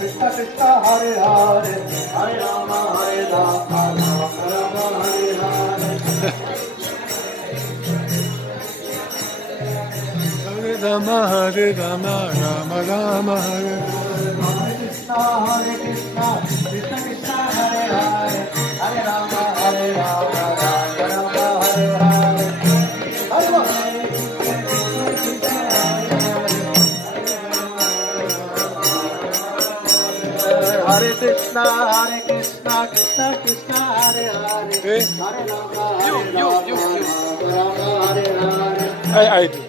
Krishna Krishna Hare Hare Hare Rama Hare Rama Rama Rama Hare Hare Hare Rama Hare Rama Rama Rama Hare Krishna Hare Krishna Krishna Krishna Hare Hare Hare Rama Hare Rama Rama Rama Hare Hare Hare Krishna Krishna Krishna Hare Hare Hare Rama Hare Rama Hare Hare I do.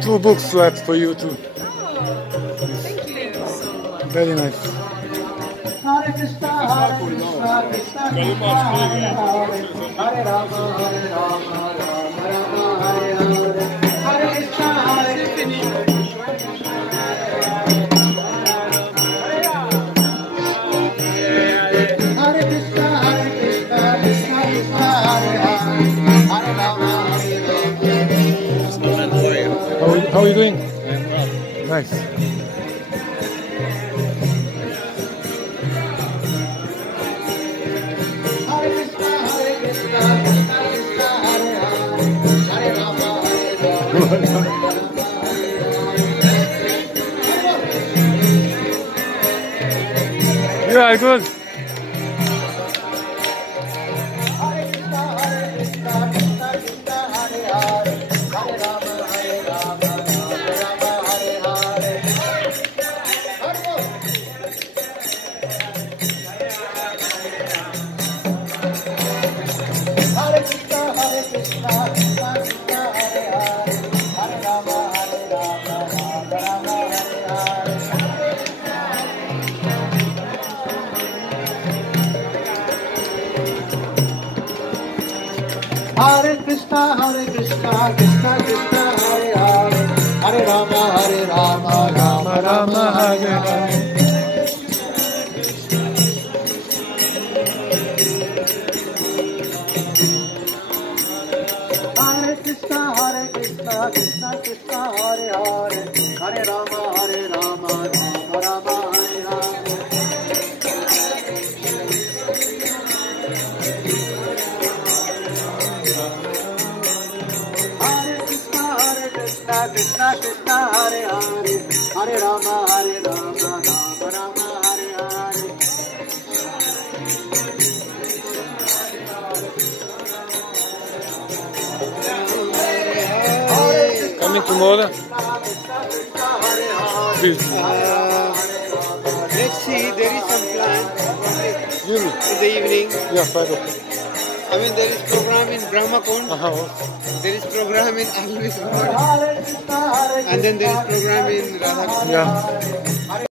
2 books left for you too. Thank you so much. Very nice. Hare Krishna Krishna Krishna Hare Hare Hare Rama Hare Rama Rama Rama Hare Hare Hare Krishna Krishna Krishna Krishna Krishna Hare Hare Hare Rama Hare Rama. How are you doing? Nice. Hare Krishna Krishna Krishna Hare Hare Hare Rama Hare Rama. You are good. Hare Krishna Krishna Krishna Hare Hare Hare Rama Hare Rama Rama Rama Hare Hare. Hare Krishna Krishna Krishna Hare Hare Hare Rama Hare Rama Rama Rama Hare Hare. Hare Krishna Krishna Krishna Hare Hare Hare Rama Hare Rama Rama Rama Hare Hare. Hare Krishna Krishna Krishna Hare Hare Hare Rama Hare Rama Rama Rama Hare Hare. Krishna Krishna Hare Hare Hare Rama Hare Rama Rama Rama Hare Hare. Coming tomorrow? Please. Let's see, there is some plan Really? in the evening. Yeah, 5 o'clock. I mean, there is program in Brahmakund, there is program in Alvis Road, and then there is program in Radhakrishna. Yeah.